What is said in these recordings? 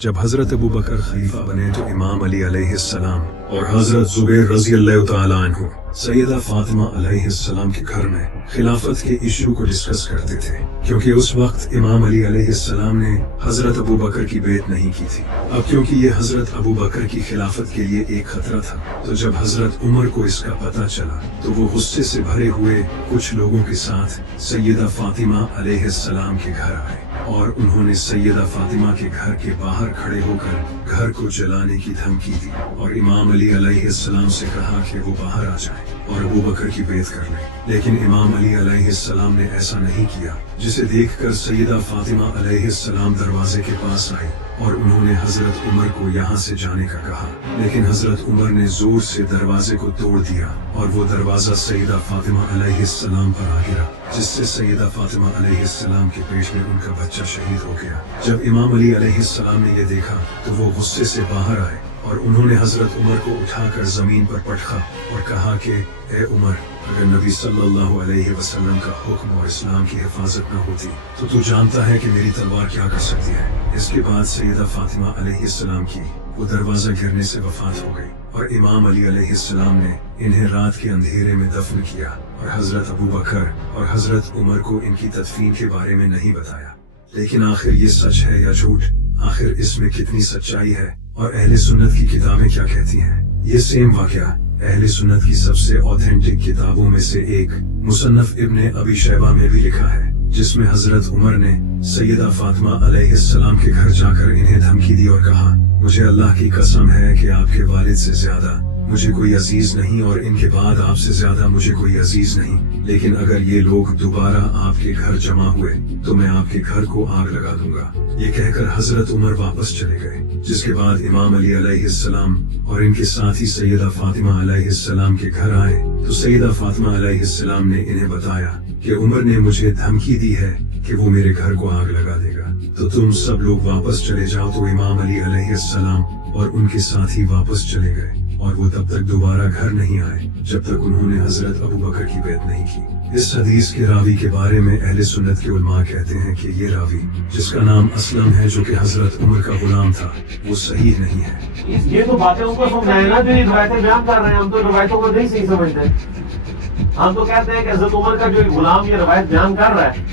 जब हजरत अबू बकर खलीफा बने तो इमाम अली अलैहिस्सलाम और हजरत जुबैर रज़ी अल्लाह तआला अन्हु सैयदा फातिमा अलैहिस्सलाम के घर में खिलाफत के इशू को डिस्कस करते थे, क्योंकि उस वक्त इमाम अली अलैहिस्सलाम ने हजरत अबू बकर की बेत नहीं की थी। अब क्योंकि ये हजरत अबू बकर की खिलाफत के लिए एक खतरा था, तो जब हजरत उमर को इसका पता चला तो वो गुस्से से भरे हुए कुछ लोगों के साथ सैयदा फातिमा अलैहिस्सलाम के घर आए और उन्होंने सैयदा फातिमा के घर के बाहर खड़े होकर घर को जलाने की धमकी दी और इमाम अली अलैहिस्सलाम से कहा कि वो बाहर आ जाएं और अबू बकर की बेत कर लें। लेकिन इमाम अली अलैहिस्सलाम ने ऐसा नहीं किया, जिसे देखकर सैयदा फातिमा अलैहिस्सलाम दरवाजे के पास आई और उन्होंने हजरत उमर को यहाँ से जाने का कहा, लेकिन हजरत उमर ने जोर से दरवाजे को तोड़ दिया और वो दरवाजा सैयदा फातिमा अलैहिस्सलाम पर आ गिरा, जिससे सैयदा फातिमा अलैहिस्सलाम के पेट में उनका बच्चा शहीद हो गया। जब इमाम अली अलैहिस्सलाम ने ये देखा तो वो गुस्से से बाहर आए और उन्होंने हजरत उमर को उठाकर जमीन पर पटका और कहा कि ए उमर, अगर नबी सल्लल्लाहु अलैहि वसल्लम का हुक्म और इस्लाम की हिफाजत न होती तो तू जानता है कि मेरी तलवार क्या कर सकती है। इसके बाद सैयदा फातिमा अलैहिस्सलाम की वो दरवाजा गिरने से वफात हो गई और इमाम अली अलैहिस्सलाम ने इन्हें रात के अंधेरे में दफन किया और हजरत अबू बकर और हजरत उमर को इनकी तदफीन के बारे में नहीं बताया। लेकिन आखिर ये सच है या झूठ, आखिर इसमें कितनी सच्चाई है और अहले सुन्नत की किताबें क्या कहती हैं? ये सेम वाकया अहले सुन्नत की सबसे ऑथेंटिक किताबों में से एक मुसन्नफ इब्ने अबी शैबा में भी लिखा है, जिसमें हजरत उमर ने सैयदा फातिमा अलैहिस्सलाम के घर जाकर इन्हें धमकी दी और कहा, मुझे अल्लाह की कसम है कि आपके वालिद से ज्यादा मुझे कोई अजीज नहीं और इनके बाद आपसे ज्यादा मुझे कोई अजीज नहीं, लेकिन अगर ये लोग दोबारा आपके घर जमा हुए तो मैं आपके घर को आग लगा दूंगा। ये कहकर हजरत उमर वापस चले गए, जिसके बाद इमाम अली अलैहिस्सलाम और इनके साथी सैयदा फातिमा अलैहिस्सलाम के घर आए तो सैयदा फातिमा अलैहिस्सलाम ने इन्हें बताया कि उमर ने मुझे धमकी दी है कि वो मेरे घर को आग लगा देगा, तो तुम सब लोग वापस चले जाओ। तो इमाम अली अलैहिस्सलाम और उनके साथी वापस चले गए और वो तब तक दोबारा घर नहीं आए जब तक उन्होंने हजरत अबू बकर की बेत नहीं की। इस हदीस के रावी के बारे में अहले सुन्नत के उलमा कहते हैं कि ये रावी, जिसका नाम असलम है, जो कि हजरत उमर का गुलाम था, वो सही नहीं है। ये तो बातें उनको समझाना जो रिवायतें बयान कर रहे हैं, हम तो रिवायतों को नहीं सही समझते। हम तो कहते हैं कि हजरत उमर का जो गुलाम ये रिवायत बयान कर रहा है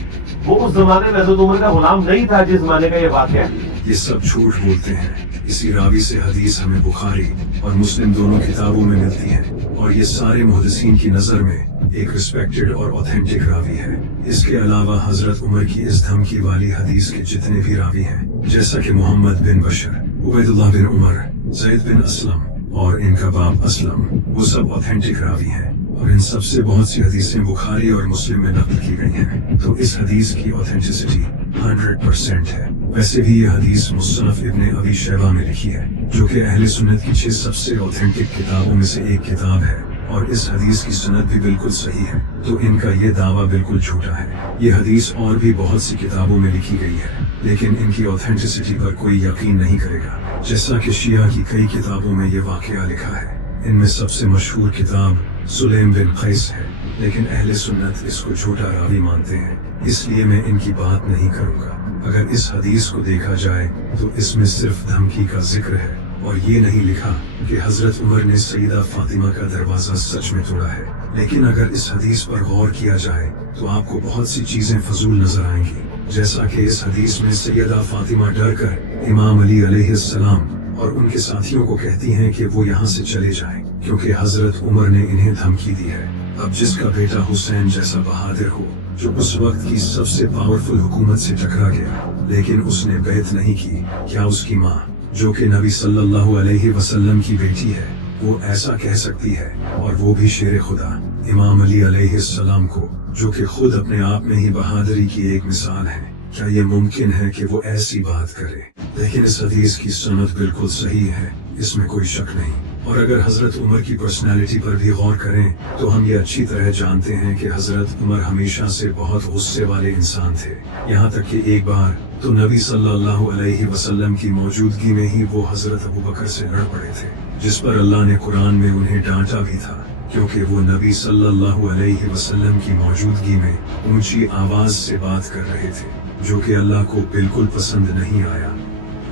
वो उस जमाने में हजरत उमर का गुलाम नहीं था जिस जमाने का ये वाक़या है। ये सब झूठ बोलते हैं। इसी रावी से हदीस हमें बुखारी और मुस्लिम दोनों किताबों में मिलती है और ये सारे मुहद्दिसीन की नजर में एक रिस्पेक्टेड और ऑथेंटिक रावी है। इसके अलावा हजरत उमर की इस धमकी वाली हदीस के जितने भी रावी हैं, जैसा कि मोहम्मद बिन बशर, उबैदुल्लाह बिन उमर, जैद बिन असलम और इनका बाप असलम, वो सब ऑथेंटिक रावी हैं और इन सब से बहुत सी हदीसें बुखारी और मुस्लिम में नकल की गई हैं। तो इस हदीस की ऑथेंटिसिटी 100% है। वैसे भी ये हदीस मुसन्नफ इब्ने अबी शैबा में लिखी है, जो कि अहले सुन्नत की 6 सबसे ऑथेंटिक किताबों में से एक किताब है और इस हदीस की सनद भी बिल्कुल सही है, तो इनका ये दावा बिल्कुल झूठा है। ये हदीस और भी बहुत सी किताबों में लिखी गई है, लेकिन इनकी ऑथेंटिसिटी पर कोई यकीन नहीं करेगा। जैसा कि शिया की कई किताबों में ये वाकया लिखा है। इनमें सबसे मशहूर किताब सुलेम बिन कैस है, लेकिन अहले सुन्नत इसको झूठा रावी मानते हैं, इसलिए मैं इनकी बात नहीं करूंगा। अगर इस हदीस को देखा जाए तो इसमें सिर्फ धमकी का जिक्र है और ये नहीं लिखा कि हजरत उमर ने सैयदा फातिमा का दरवाजा सच में तोड़ा है। लेकिन अगर इस हदीस पर गौर किया जाए तो आपको बहुत सी चीजें फजूल नजर आएंगी, जैसा कि इस हदीस में सैयदा फातिमा डर कर इमाम अली अलैहिस्सलाम और उनके साथियों को कहती हैं कि वो यहाँ से चले जाएं, क्योंकि हजरत उमर ने इन्हें धमकी दी है। अब जिसका बेटा हुसैन जैसा बहादुर हो, जो उस वक्त की सबसे पावरफुल हुकूमत से टकरा गया लेकिन उसने बैत नहीं की, क्या उसकी माँ, जो कि नबी सल्लल्लाहु अलैहि वसल्लम की बेटी है, वो ऐसा कह सकती है? और वो भी शेर खुदा इमाम अली अलैहिस्सलाम को, जो कि खुद अपने आप में ही बहादुरी की एक मिसाल है। क्या ये मुमकिन है कि वो ऐसी बात करे? लेकिन इस हदीस की सनद बिल्कुल सही है, इसमें कोई शक नहीं। और अगर हजरत उमर की पर्सनालिटी पर भी गौर करें तो हम ये अच्छी तरह जानते हैं कि हजरत उमर हमेशा से बहुत गुस्से वाले इंसान थे। यहाँ तक कि एक बार तो नबी सल्लल्लाहु अलैहि वसल्लम की मौजूदगी में ही वो हजरत अबू बकर से लड़ पड़े थे, जिस पर अल्लाह ने कुरान में उन्हें डांटा भी था, क्योंकि वो नबी सल्लल्लाहु अलैहि वसल्लम की मौजूदगी में ऊंची आवाज से बात कर रहे थे, जो कि अल्लाह को बिल्कुल पसंद नहीं आया।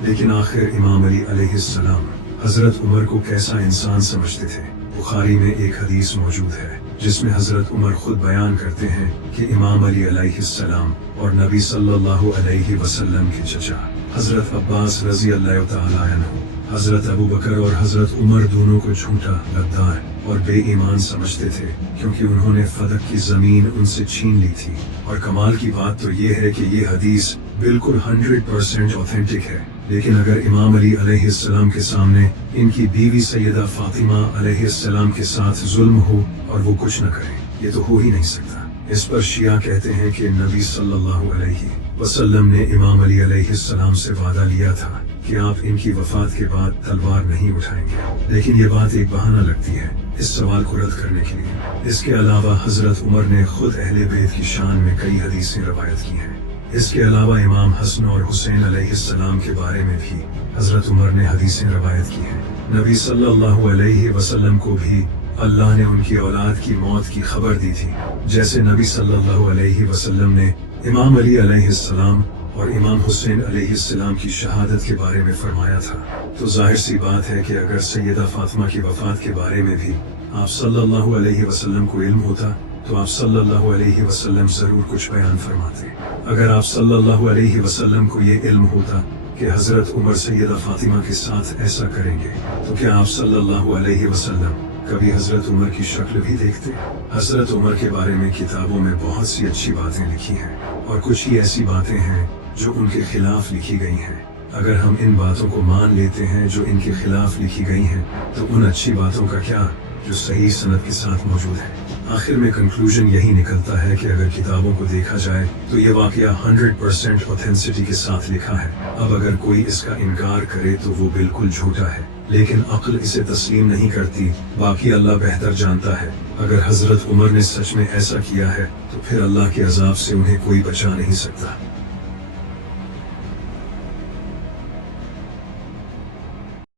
लेकिन आखिर इमाम अली अलैहिस्सलाम हजरत उमर को कैसा इंसान समझते थे? बुखारी में एक हदीस मौजूद है जिसमें हजरत उमर खुद बयान करते हैं कि इमाम अली अलैहिस्सलाम और नबी सल्लल्लाहु अलैहि वसल्लम के चचा हजरत अब्बास रजी अल्लाह तआला अन्हु, हजरत अबू बकर और हजरत उमर दोनों को झूठा, गद्दार और बेईमान समझते थे क्योंकि उन्होंने फदक की जमीन उनसे छीन ली थी। और कमाल की बात तो ये है कि ये हदीस बिल्कुल 100% ऑथेंटिक है। लेकिन अगर इमाम अली अलैहिस्सलाम के सामने इनकी बीवी सैयदा फातिमा अलैहिस्सलाम के साथ जुल्म हो और वो कुछ न करें, ये तो हो ही नहीं सकता। इस पर शिया कहते हैं कि नबी सल्लल्लाहु अलैहि वसल्लम ने इमाम अली अलैहिस्सलाम से वादा लिया था कि आप इनकी वफात के बाद तलवार नहीं उठाएंगे, लेकिन ये बात एक बहाना लगती है इस सवाल को रद्द करने के लिए। इसके अलावा हजरत उमर ने खुद अहले बैत की शान में कई हदीसें रवायत की हैं। इसके अलावा इमाम हसन और हुसैन अलैहिस्सलाम के बारे में भी हजरत उमर ने हदीसें रवायत की हैं। नबी सल्लल्लाहु अलैहि वसल्लम को भी अल्लाह ने उनकी औलाद की मौत की खबर दी थी, जैसे नबी सल्लल्लाहु अलैहि वसल्लम ने इमाम अली अलैहिस्सलाम और इमाम हुसैन अलैहिस्सलाम की शहादत के बारे में फरमाया था। तो जाहिर सी बात है कि अगर सैयदा फातिमा की वफात के बारे में भी आप सल्लल्लाहु अलैहि वसल्लम को इल्म होता तो आप सल्लल्लाहु अलैहि वसल्लम जरूर कुछ बयान फरमाते। अगर आप सल्लल्लाहु अलैहि वसल्लम को ये इल्म होता कि हजरत उमर सैयदा फातिमा के साथ ऐसा करेंगे, तो क्या आप सल्लल्लाहु अलैहि वसल्लम कभी हजरत उमर की शक्ल भी देखते? हजरत उमर के बारे में किताबों में बहुत सी अच्छी बातें लिखी हैं और कुछ ही ऐसी बातें हैं जो उनके खिलाफ लिखी गई हैं। अगर हम इन बातों को मान लेते हैं जो इनके खिलाफ लिखी गई हैं, तो उन अच्छी बातों का क्या जो सही सनद के साथ मौजूद है। आखिर में कंक्लूजन यही निकलता है कि अगर किताबों को देखा जाए तो ये वाकया 100% ऑथेंसिटी के साथ लिखा है। अब अगर कोई इसका इनकार करे तो वो बिल्कुल झूठा है, लेकिन अक्ल इसे तस्लीम नहीं करती। बाकी अल्लाह बेहतर जानता है। अगर हजरत उमर ने सच में ऐसा किया है तो फिर अल्लाह के अजाब से उन्हें कोई बचा नहीं सकता।